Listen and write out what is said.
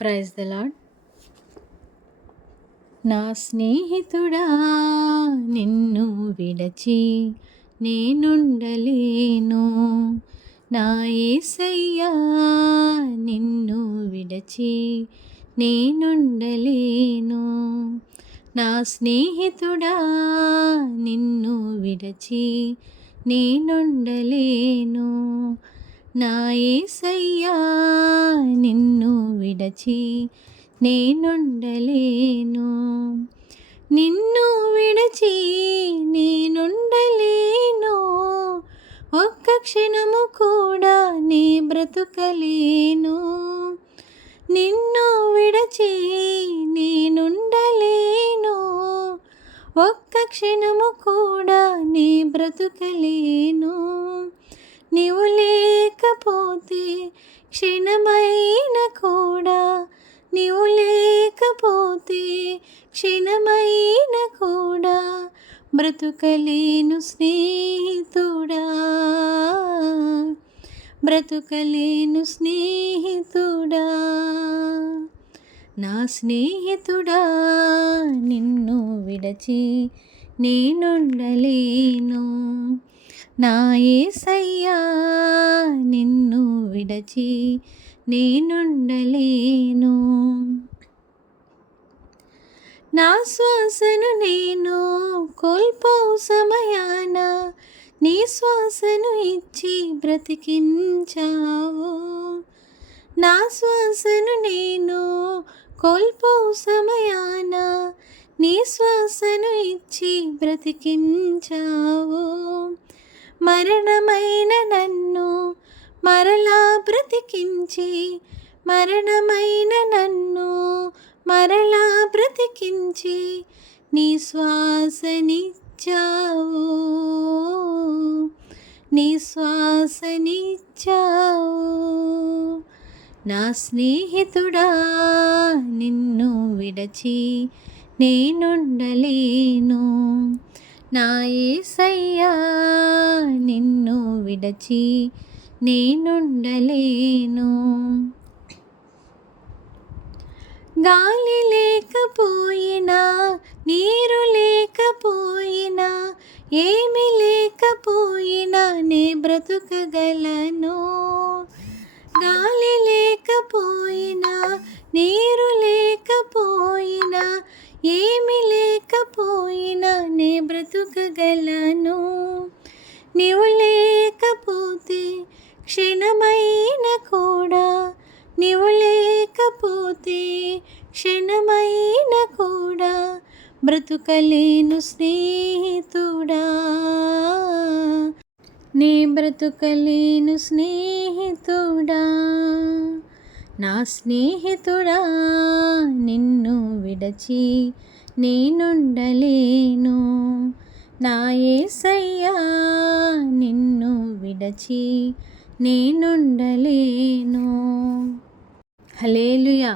Praise the lord. నా స్నేహితుడా, నిన్ను విడచి నేనుండలేను. నా యేసయ్యా, నిన్ను విడచి నేనుండలేను. నా స్నేహితుడా, నిన్ను విడచి నేనుండలేను. నా యేసయ్యా, నిన్ను విడచి నేనుండలేను. నిన్ను విడచి నేనుండలేను. ఒక్క క్షణము కూడా నీ బ్రతుకలేను. నిన్ను విడచి నేనుండలేను. ఒక్క క్షణము కూడా నీ బ్రతుకలేను. నీవు లేకపోతే క్షణమైన కూడా, నీవు లేకపోతే క్షణమైన కూడా బ్రతుకలేను స్నేహితుడా, బ్రతుకలేను స్నేహితుడా. నా స్నేహితుడా, నిన్ను విడచి నేనుండలేను. నా యేసయ్యా, నిన్ను విడచి నేనుండలేను. నా శ్వాసను నేను కోల్పోవు సమయాన నీ శ్వాసను ఇచ్చి బ్రతికించావు. నా శ్వాసను నేను కోల్పోవు సమయాన నీ శ్వాసను ఇచ్చి బ్రతికించావు. మరణమైన నన్ను మరలా బ్రతికించి, మరణమైన నన్ను మరలా బ్రతికించి నీ శ్వాసనిచ్చావు, నీ శ్వాసనిచ్చావు. నా స్నేహితుడా, నిన్ను విడచి నేనుండలేను. నా యేసయ్యా, నిన్ను విడచి నేనుండలేను. గాలి లేకపోయినా, నీరు లేకపోయినా, ఏమి లేకపోయినా నే బ్రతుకగలను. గాలి లేకపోయినా, నీరు లేకపోయినా, ఏమి లేకపోయినా నే బ్రతుకగలను. నీవు లేకపోతే క్షణమైన కూడా, నీవు లేకపోతే క్షణమైన కూడా బ్రతుకలేను స్నేహితుడా, నే బ్రతుకలేను స్నేహితుడా. నా స్నేహితుడా, నిన్ను విడచి నేనుండలేను. నా యేసయ్యా, నిన్ను విడచి నేనుండలేను. హల్లెలూయా.